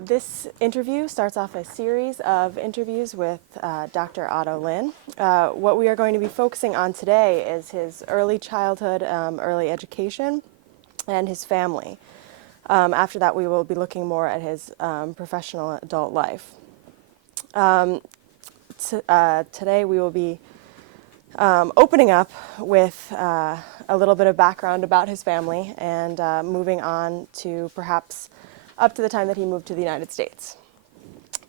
This interview starts off a series of interviews with Dr. Otto Lin. What we are going to be focusing on today is his early childhood, early education, and his family. After that, we will be looking more at his professional adult life. Today, we will be opening up with a little bit of background about his family and moving on to perhaps up to the time that he moved to the United States.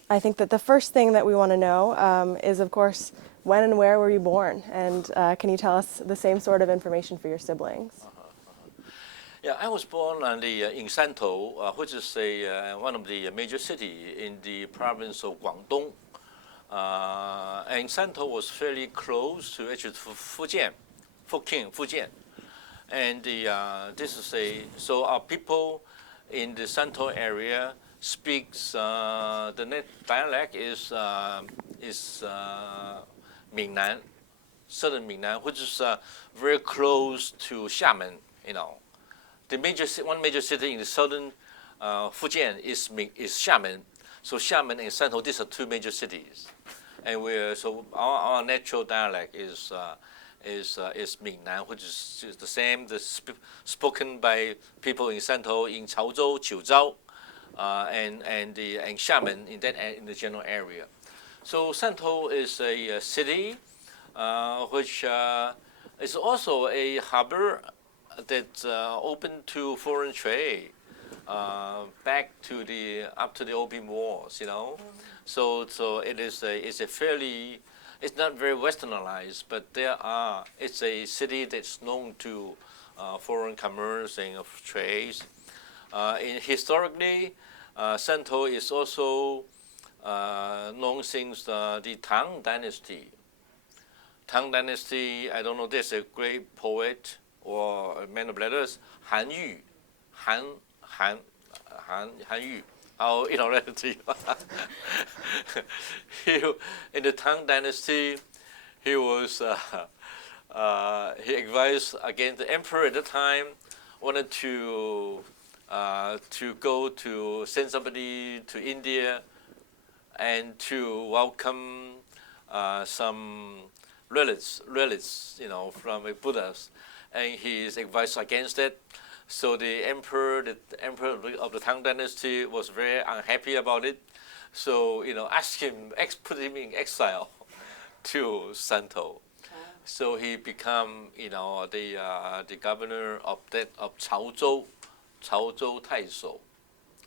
I think that the first thing that we want to know is, of course, when and where were you born? And can you tell us the same sort of information for your siblings? Yeah, I was born in Shantou, which is one of the major cities in the province of Guangdong. And Shantou was fairly close to actually Fujian. And this is so our people in the Shantou area speaks the dialect is Minnan, southern Minnan, which is very close to Xiamen. One major city in the southern Fujian is Xiamen. So Xiamen and Shantou, these are two major cities, and our natural dialect is Minnan, which is the same spoken by people in Shantou, in Chaozhou, Qiuzhou, and Xiamen in the general area. So Shantou is a city which is also a harbor that's open to foreign trade back to up to the Opium Wars. So it's a fairly. It's not very westernized, but it's a city that's known to foreign commerce and of trades. Historically, Shantou is also known since the Tang Dynasty. Tang Dynasty, I don't know, there's a great poet or a man of letters, Han Yu. I'll read it to you. In the Tang Dynasty, he advised against the emperor at the time, wanted to send somebody to India and to welcome some relics, from a Buddhas, and his advice against it. So the emperor of the Tang Dynasty was very unhappy about it. So put him in exile to Shantou. So he became the governor of Chaozhou Taizhou.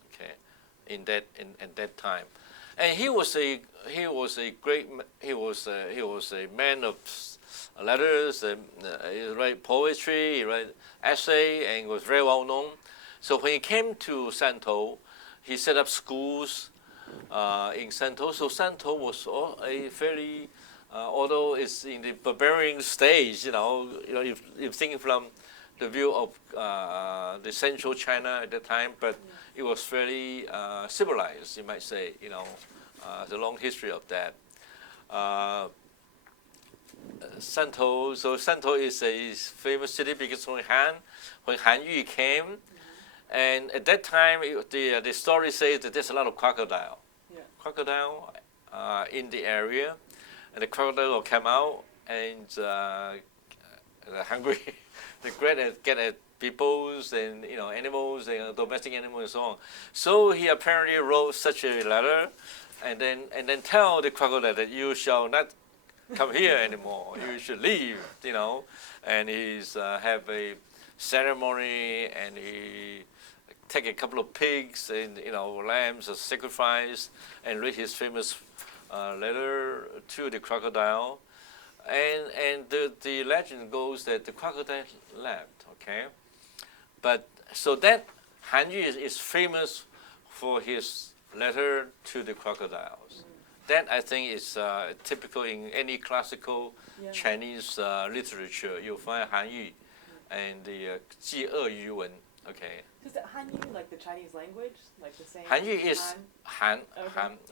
Okay, in that time, and he was a man of letters. He write poetry, he write essay, and was very well known. So when he came to Shantou, he set up schools in Shantou. So Shantou was a fairly, although it's in the barbarian stage, if thinking from the view of the central China at the time, but it was fairly civilized, you might say. The long history of that. Shantou is a famous city because when Han Yu came, and at that time the story says that there's a lot of crocodile in the area, and the crocodile will come out and hungry, they get at peoples and animals and domestic animals and so on. So he apparently wrote such a letter, and then tell the crocodile that you shall not come here anymore. You should leave, And he's have a ceremony, and he take a couple of pigs and lambs as sacrifice, and read his famous letter to the crocodile. And the legend goes that the crocodile left. Okay, but so that Han Yu is famous for his letter to the crocodiles. That, I think, is typical in any classical Chinese literature. You'll find Han Yu and the Ji E Yu Wen. Okay. Is Han Yu like the Chinese language, like the same? Han Yu is Han.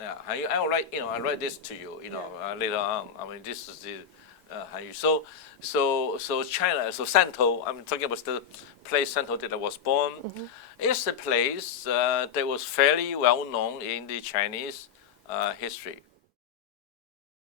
Yeah, Han Yu. I write this to you. Later on. I mean, this is Hanyu. So China, so Santo, I'm talking about the place Santo that I was born. It's a place that was fairly well known in the Chinese history.